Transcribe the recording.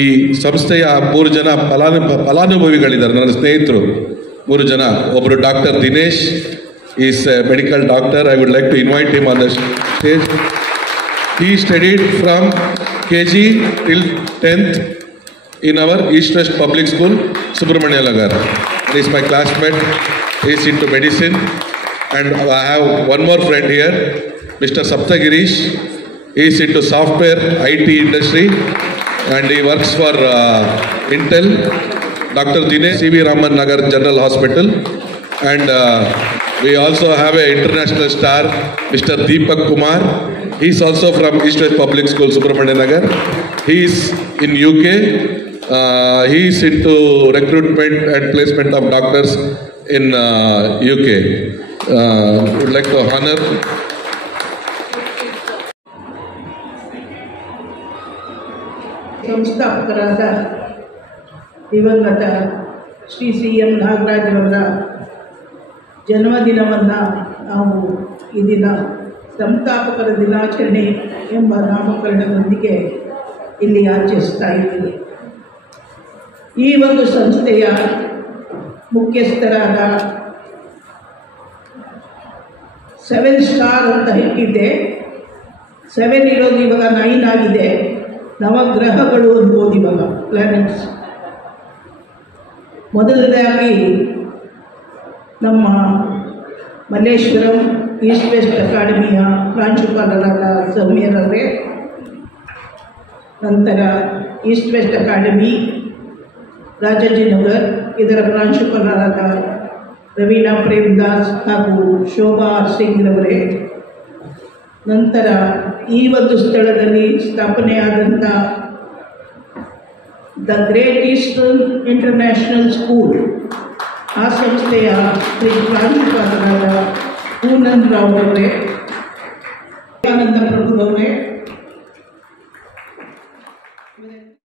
ಈ ಸಂಸ್ಥೆಯ 3 ಜನ ಫಲಾನುಭವಿಗಳಿದ್ದಾರೆ ನನ್ನ ಸ್ನೇಹಿತರು 3 ಜನ. ಒಬ್ಬರು doctor Dinesh is a medical doctor. I would like to invite him on the stage. He studied from KG till 10th in our East West Public School, Subramania Nagar. He is my classmate. He is into medicine. And I have one more friend here, Mr. Saptagirish. He is into software IT industry and he works for Intel. Dr. Dinesh, C.V. Raman Nagar General Hospital. And we also have an international star, Mr. Deepak Kumar. He is also from East West Public School, Subramania Nagar. He is in UK. He is into recruitment and placement of doctors in UK. Would like to honor. ಸಂಸ್ಥಾಪಕರಾದ ದಿವಂಗತ Shri CM Nagaraj ಅವರ ಜನ್ಮದಿನವನ್ನು ನಾವು ಈ ದಿನ ಸಂಸ್ಥಾಪಕರ ದಿನಾಚರಣೆ ಎಂಬ ನಾಮಕರಣದೊಂದಿಗೆ ಇಲ್ಲಿ ಆಚರಿಸ್ತಾ ಇದ್ದೀವಿ. ಈ ಒಂದು ಸಂಸ್ಥೆಯ ಮುಖ್ಯಸ್ಥರಾದ 7 ಸ್ಟಾರ್ ಅಂತ ಇಟ್ಟಿದ್ದೆ. 7 ಇರೋದು ಇವಾಗ 9 ಆಗಿದೆ. ನವಗ್ರಹಗಳು ಅನ್ಬೋದು ಇವಾಗ, ಪ್ಲಾನೆಟ್ಸ್. ಮೊದಲನೇದಾಗಿ ನಮ್ಮ ಮಲ್ಲೇಶ್ವರಂ ಈಸ್ಟ್ ವೆಸ್ಟ್ ಅಕಾಡೆಮಿಯ ಪ್ರಾಂಶುಪಾಲರಾದ ಸೌಮ್ಯರವರೇ, ನಂತರ ಈಸ್ಟ್ ವೆಸ್ಟ್ ಅಕಾಡೆಮಿ ರಾಜಾಜಿನಗರ್ ಇದರ ಪ್ರಾಂಶುಪಾಲರಾದ ರವೀನಾ ಪ್ರೇಮ್ದಾಸ್ ಹಾಗೂ ಶೋಭಾ ಸಿಂಗ್ ರವರೇ, ನಂತರ ಈ ಒಂದು ಸ್ಥಳದಲ್ಲಿ ಸ್ಥಾಪನೆಯಾದಂಥ the Great Eastern International School ಆ ಸಂಸ್ಥೆಯ ಪ್ರಾಂಶುಪಾಲರಾದ ಪೂನನ್ ರಾವ್ ಅವರೇ, ಆನಂದ ಪ್ರಭು ಅವರೇ,